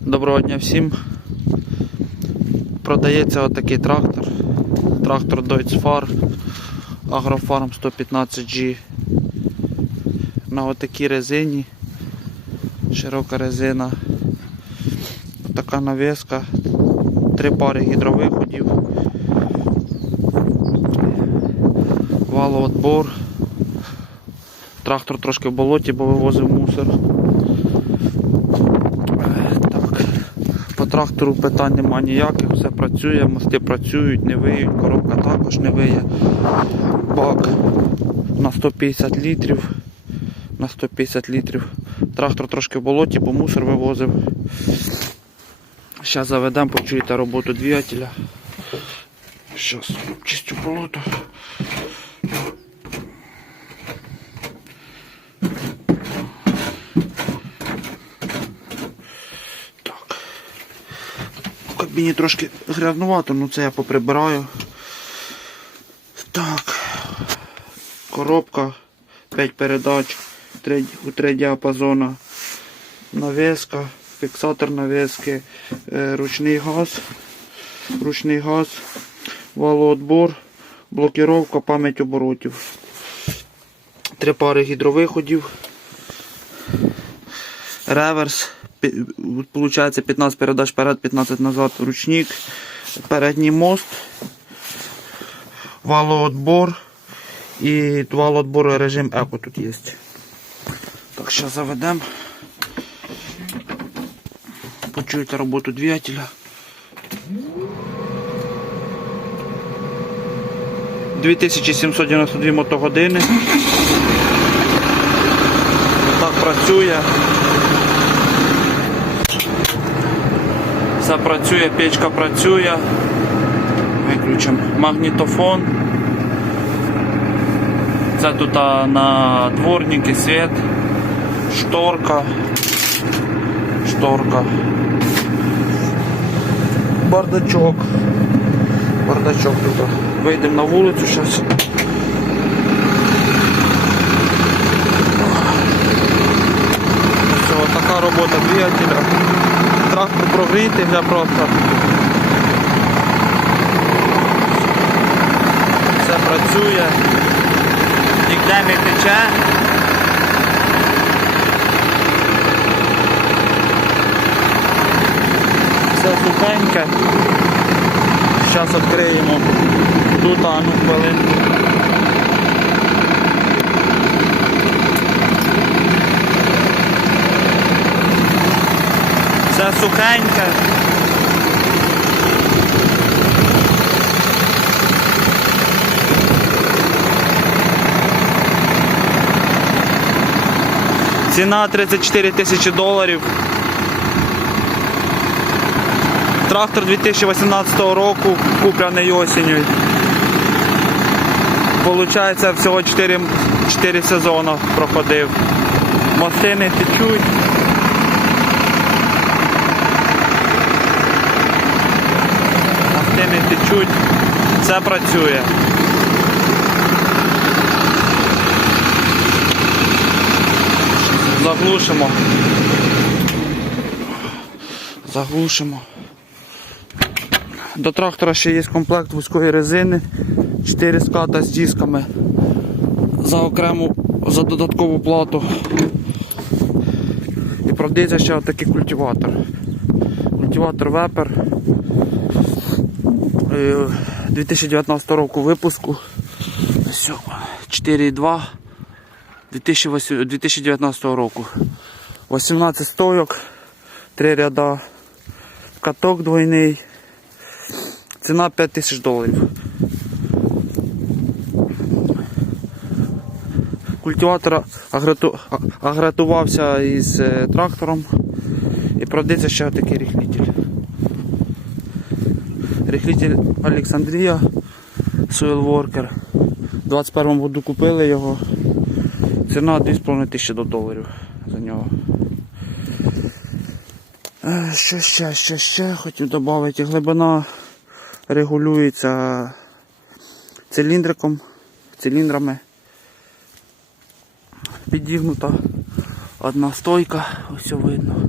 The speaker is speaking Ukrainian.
Доброго дня всім. Продається отакий трактор. Трактор Deutz Fahr Agrofarm 115G. На отакій резині. Широка резина. Така навіска. Три пари гідровиходів. Валоотбор. Трактор трошки в болоті, бо вивозив мусор. Так. По трактору питань нема ніяких, все працює, мости працюють, не виють, коробка також не виє. Бак на 150 літрів. На 150 літрів. Трактор трошки в болоті, бо мусор вивозив. Зараз заведемо, почуєте роботу двигателя. Зараз чистю болото. Кабіні трошки грязнувато, ну це я поприбираю. Так. Коробка, 5 передач, три, у три діапазона. Навеска, фіксатор навески, е, ручний газ, ручний газ, валоотбор, блокіровка, пам'ять оборотів. Три пари гідровиходів. Реверс. Получається 15 передач вперед, 15 назад ручник. Передній мост. Валоотбор. І валоотбор режим еко тут є. Так, зараз заведемо. Почуєте роботу двигателя. Дві тисячі 792 мотогодини. Так працює. Все працює, печка працює. Виключимо магнітофон. Це тут на дворники світ, шторка, шторка, бардачок. Бардачок тут. Вийдемо на вулицю зараз. Все, така робота двигателя. Трактор вже просто. Все працює. Ніде не тече. Все сухеньке. Зараз відкриємо тут, а ну хвилинку. Все сухеньке. Ціна 34 тисячі доларів. Трактор 2018 року, куплений осінню. Получається, всього 4, 4 сезони проходив. Мости не течуть. Течуть. Все працює. Заглушимо. Заглушимо. До трактора ще є комплект вузької резини, 4 ската з дисками за окрему, за додаткову плату. І продається ще такий культиватор. Культиватор Вепер 2019 року випуску. Все, 4,2 2019 року. 18 стойок, 3 ряда, каток двойний. Ціна 5 тисяч доларів. Культиватор агратувався із е, трактором і продається ще такий ріхлітель. Ріхлітель Олександрія Soil Worker. У 21 году купили його. Ціна 2,5 тисячі до доларів за нього. Е, Що ще, ще, ще хотів додати. Глибина регулюється циліндриком, циліндрами. Підігнута одна стойка, ось видно.